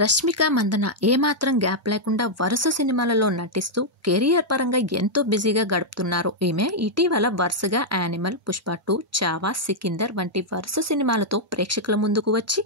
రష్మిక మందన ఏమాత్రం గ్యాప్ లేకుండా వరుస సినిమాలలో నటిస్తూ కెరియర్ పరంగా ఎంతో బిజీగా గడుపుతున్నారు. ఈమె ఇటీవల వరుసగా యానిమల్, పుష్ప 2, చావా, సికిందర్ వంటి వరుస సినిమాలతో ప్రేక్షకుల ముందుకు వచ్చి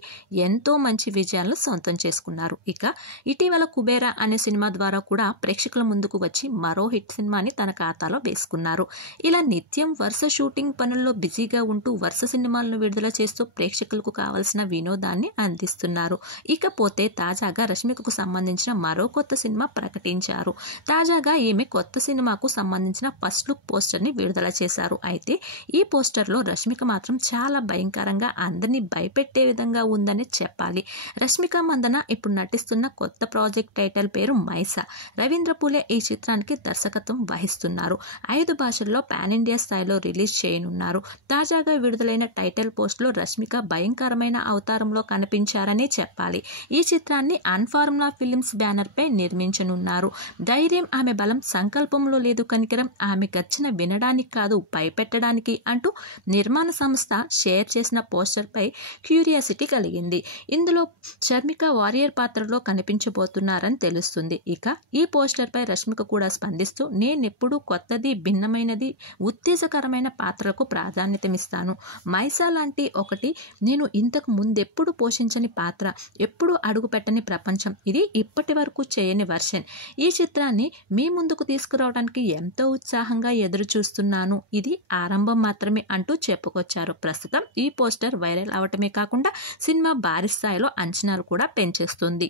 ఎంతో మంచి విజయాలను సొంతం చేసుకున్నారు. ఇక ఇటీవల కుబేరా అనే సినిమా ద్వారా కూడా ప్రేక్షకుల ముందుకు వచ్చి మరో హిట్ సినిమాని తన ఖాతాలో వేసుకున్నారు. ఇలా నిత్యం వరుస షూటింగ్ పనుల్లో బిజీగా ఉంటూ వరుస సినిమాలను విడుదల చేస్తూ ప్రేక్షకులకు కావాల్సిన వినోదాన్ని అందిస్తున్నారు. ఇకపోతే తాజాగా రష్మికకు సంబంధించిన మరో కొత్త సినిమా ప్రకటించారు. తాజాగా ఈమె కొత్త సినిమాకు సంబంధించిన ఫస్ట్ లుక్ పోస్టర్ని విడుదల చేశారు. అయితే ఈ పోస్టర్లో రష్మిక మాత్రం చాలా భయంకరంగా అందరినీ భయపెట్టే విధంగా ఉందని చెప్పాలి. రష్మిక మందన ఇప్పుడు నటిస్తున్న కొత్త ప్రాజెక్ట్ టైటిల్ పేరు మైసా. రవీంద్ర పూలే ఈ చిత్రానికి దర్శకత్వం వహిస్తున్నారు. 5 భాషల్లో పాన్ ఇండియా స్థాయిలో రిలీజ్ చేయనున్నారు. తాజాగా విడుదలైన టైటిల్ పోస్ట్లో రష్మిక భయంకరమైన అవతారంలో కనిపించారనే చెప్పాలి. ఈ చిత్రాన్ని అన్ఫార్ములా ఫిలిమ్స్ బ్యానర్ పై నిర్మించనున్నారు. ధైర్యం ఆమె బలం, సంకల్పంలో లేదు కనికరం, ఆమె గర్జన వినడానికి కాదు భయపెట్టడానికి అంటూ నిర్మాణ సంస్థ షేర్ చేసిన పోస్టర్ పై క్యూరియాసిటీ కలిగింది. ఇందులో షర్మిక వారియర్ పాత్రలో కనిపించబోతున్నారని తెలుస్తుంది. ఇక ఈ పోస్టర్ పై రష్మిక కూడా స్పందిస్తూ, నేనెప్పుడు కొత్తది, భిన్నమైనది, ఉత్తేజకరమైన పాత్రలకు ప్రాధాన్యతమిస్తాను. మైసా లాంటి ఒకటి నేను ఇంతకు ముందెప్పుడు పోషించని పాత్ర, ఎప్పుడు అడుగు పెట్టని ప్రపంచం. ఇది ఇప్పటి వరకు చేయని వర్షన్. ఈ చిత్రాన్ని మీ ముందుకు తీసుకురావడానికి ఎంతో ఉత్సాహంగా ఎదురు చూస్తున్నాను. ఇది ఆరంభం మాత్రమే అంటూ చెప్పుకొచ్చారు. ప్రస్తుతం ఈ పోస్టర్ వైరల్ అవటమే కాకుండా సినిమా భారీ స్థాయిలో అంచనాలు కూడా పెంచేస్తుంది.